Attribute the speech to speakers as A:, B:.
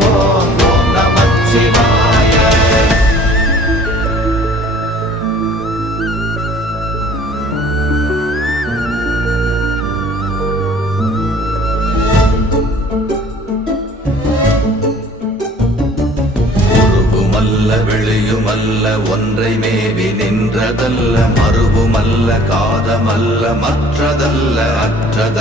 A: நமோ ஓம் நம
B: ஒன்றை மேவி நின்றதல்ல மறுவுமல்ல காதமல்ல மற்றதல்ல அற்றதல்ல